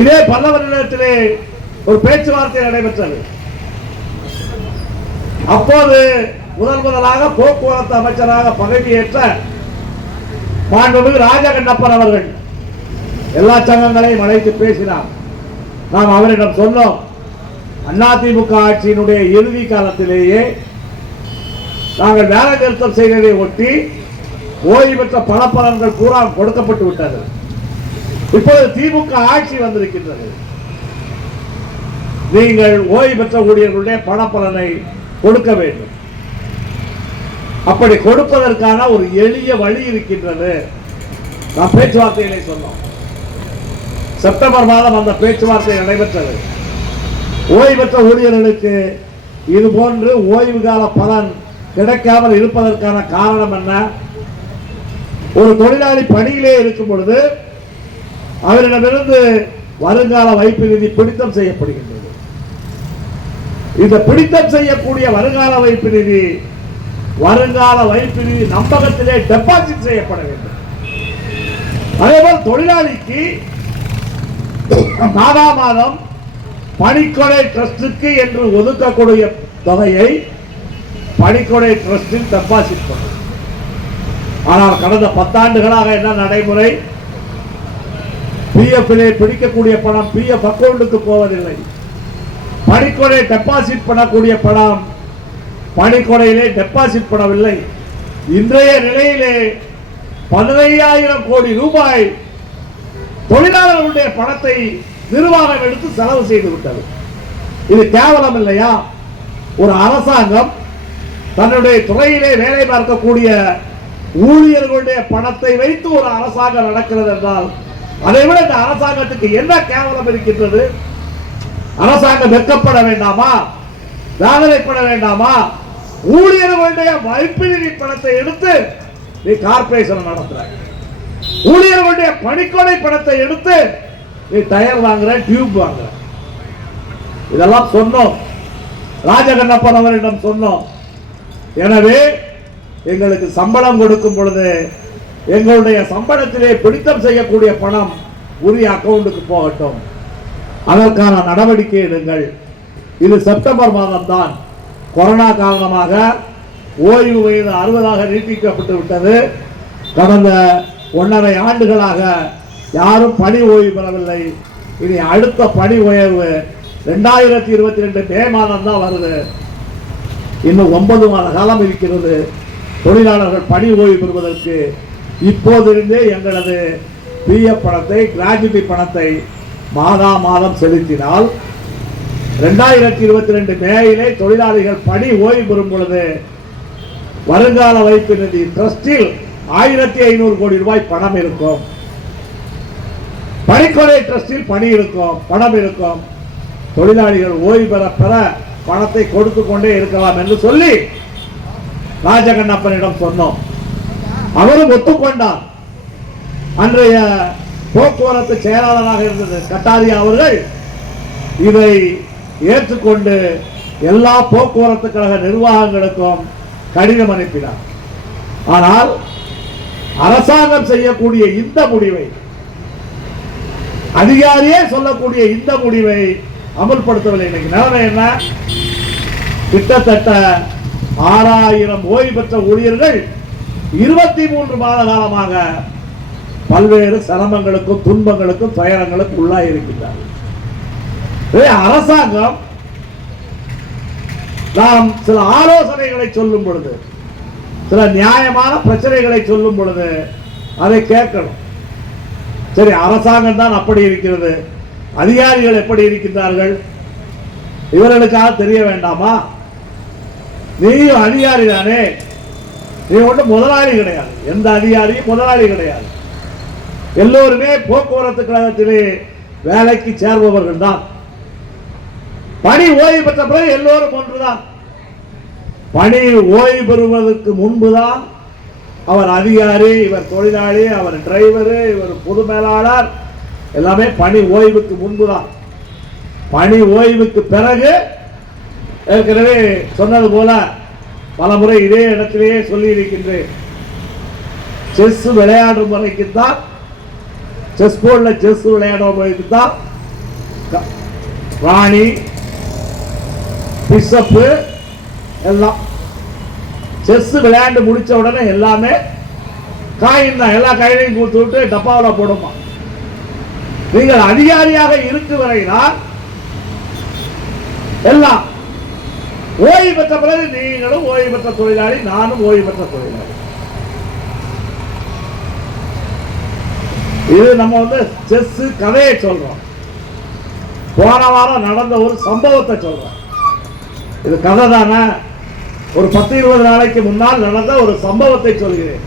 இதே பல்லவரிடத்திலே ஒரு பேச்சுவார்த்தை நடைபெற்றது. அப்போது முதலாக போக்குவரத்து அமைச்சராக பதவியேற்ற மாண்புமிகு ராஜகண்ணப்பன் அவர்கள் எல்லா சங்கங்களையும் அழைத்து பேசினார். நாம் அவரிடம் சொன்னோம், அதிமுக ஆட்சியினுடைய இறுதி காலத்திலேயே நாங்கள் வேலை நிறுத்தம் செய்ததை ஒட்டி ஓய்வு பெற்ற பணப்பலன்கள் பூரா கொடுக்கப்பட்டு விட்டது. இப்போது திமுக ஆட்சி வந்திருக்கின்றது. நீங்கள் ஓய்வு பெற்ற ஊழியர்களுடைய பணப்பலனை கொடுக்க வேண்டும். அப்படி கொடுப்பதற்கான ஒரு எளிய வழி இருக்கின்றது. நாம் பேச்சுவார்த்தைகளை சொன்னோம். செப்டம்பர் மாதம் அந்த பேச்சுவார்த்தை நடைபெற்றது. ஓய்வு பெற்ற ஊழியர்களுக்கு இது போன்று ஓய்வு கால பலன் கிடைக்காமல் இருப்பதற்கான காரணம் என்ன? ஒரு தொழிலாளி பணியிலே இருக்கும் பொழுது அவரிடமிருந்து வருங்கால வைப்பு நிதி பிடித்தம் செய்யப்படுகின்றது. இந்த பிடித்தம் செய்யக்கூடிய வருங்கால வைப்பு நிதி நம்பகத்திலே டெபாசிட் செய்யப்பட வேண்டும். அதேபோல் தொழிலாளிக்கு மாதம் பணிக்கொடை ட்ரஸ்டுக்கு என்று ஒதுக்கக்கூடிய தொகையை பணிக்கொடை ட்ரஸ்டில் டெபாசிட் பண்ணும். ஆனால் கடந்த 10 ஆண்டுகளாக என்ன நடைமுறை? பிஎஃப்லே பிடிக்கக்கூடிய பணம் பிஎஃப் அக்கவுண்டுக்கு போவதில்லை. பணிக்கொடை டெபாசிட் பண்ணக்கூடிய பணம் பணிக்கொடையிலே டெபாசிட் பண்ணவில்லை. இன்றைய நிலையிலே 15,000 கோடி ரூபாய் தொழிலாளர்களுடைய பணத்தை நிர்வாகம் எடுத்து செலவு செய்து விட்டது. இது கேவலம் இல்லையா? ஒரு அரசாங்கம் தன்னுடைய துறையிலே வேலை பார்க்கக்கூடிய ஊழியர்களுடைய பணத்தை வைத்து ஒரு அரசாங்கம் நடக்கிறது என்றால் அதை விட இந்த அரசாங்கத்துக்கு என்ன கேவலம் இருக்கின்றது? அரசாங்கம் வெட்கப்பட வேண்டாமா? வேதனைப்பட வேண்டாமா? ஊழியர்களுடைய வைப்பு நிதி பணத்தை எடுத்து நீ கார்பரேஷன் நடத்துற, ஊழியர்களுடைய பணிக்கொடை பணத்தை எடுத்து நீ டயர் வாங்குற, டியூப் வாங்குற. இதெல்லாம் சொன்னோம், ராஜகண்ணப்பன் அவரிடம் சொன்னோம். எனவே எங்களுக்கு சம்பளம் கொடுக்கும் பொழுது எங்களுடைய சம்பளத்திலே பிடித்தம் செய்யக்கூடிய பணம் உரிய அக்கவுண்டுக்கு போகட்டும், அதற்கான நடவடிக்கை எடுங்கள். இது செப்டம்பர் மாதம் தான். கொரோனா காரணமாக ஓய்வு வயது 60ஆக நீட்டிக்கப்பட்டு விட்டது. கடந்த 1.5 ஆண்டுகளாக யாரும் பணி ஓய்வு பெறவில்லை. இனி அடுத்த பணி உயர்வு 2022 மே மாதம் தான் வருது. இன்னும் 9 மாத காலம் இருக்கிறது தொழிலாளர்கள் பணி ஓய்வு பெறுவதற்கு. இப்போதிருந்தே எங்களது பிஎஃப் பணத்தை, கிராஜுவிட்டி பணத்தை மாதம் செலுத்தினால் 2022 மேயிலே தொழிலாளிகள் பணி ஓய்வு பெறும் பொழுது வருங்கால வைப்பு நிதி ட்ரஸ்டில் 1500 கோடி ரூபாய் பணம் இருக்கும். பணிக்கொடை ட்ரஸ்டில் பணி இருக்கும், பணம் இருக்கும். தொழிலாளிகள் ஓய்வு பெற பணத்தை கொடுத்து கொண்டே இருக்கலாம் என்று சொல்லி ராஜகண்ணப்பனிடம் சொன்னோம். அவரும் ஒத்துக்கொண்டார். அன்றைய போக்குவரத்து செயலாளராக இருந்தது கட்டாரியா அவர்கள் இதை ஏற்றுக்கொண்டு எல்லா போக்குவரத்து கழக நிர்வாகங்களுக்கும் கடிதம் அனுப்பினார். ஆனால் அரசாங்கம் செய்யக்கூடிய இந்த முடிவை, அதிகாரியே சொல்லக்கூடிய இந்த முடிவை அமல்படுத்தவில்லை. இன்னைக்கு நிலைமை என்ன? கிட்டத்தட்ட 6000 ஓய்வு பெற்ற ஊழியர்கள் 23 மாத காலமாக பல்வேறு சிரமங்களுக்கும் துன்பங்களுக்கும் துயரங்களுக்கும் உள்ளாகி இருக்கின்றார்கள். அரசாங்கம் நாம் சில ஆலோசனைகளை சொல்லும் பொழுது, சில நியாயமான பிரச்சனைகளை சொல்லும் பொழுது அதை கேட்கணும். சரி, அரசாங்கம் தான் அப்படி இருக்கிறது, அதிகாரிகள் எப்படி இருக்கின்றார்கள், இவர்களுக்காக தெரிய வேண்டாமா? நீயும் அதிகாரி தானே, நீ ஒன்றும் முதலாளி கிடையாது. எந்த அதிகாரியும் முதலாளி கிடையாது. எல்லோருமே போக்குவரத்து கழகத்திலே வேலைக்கு சேர்பவர்கள் தான். பணி ஓய்வு பெற்ற பிறகு எல்லோரும் ஒன்றுதான். பணி ஓய்வு பெறுவதற்கு முன்புதான் அவர் அதிகாரி, இவர் தொழிலாளி, அவர் டிரைவரு, இவர் பொது மேலாளர், எல்லாமே பணி ஓய்வுக்கு முன்புதான். பணி ஓய்வுக்கு பிறகு ஏற்கனவே சொன்னது போல பல முறை இதே இடத்திலேயே சொல்லி இருக்கின்றேன். செஸ் விளையாடும் முறைக்குத்தான், செஸ் போர்டில் செஸ் விளையாடும் முறைக்குத்தான் ராணி, பிஷப்பு எல்லாம் செஸ் விளையாண்டு முடிச்ச உடனே எல்லாமே காயின் தான். எல்லா காயினையும் கொடுத்து விட்டு டப்பாவில் போடுமா. நீங்கள் அதிகாரியாக இருக்கும் வரைதான் எல்லாம். ஓய்வு பெற்ற பிறகு நீங்களும் ஓய்வு பெற்ற தொழிலாளி, நானும் ஓய்வு பெற்ற தொழிலாளி. இது நம்ம செஸ் கதையை சொல்றோம். போன வாரம் நடந்த ஒரு சம்பவத்தை சொல்றோம். இது கதை தானே. ஒரு 10-20 நாளைக்கு முன்னால் நடந்த ஒரு சம்பவத்தை சொல்கிறேன்.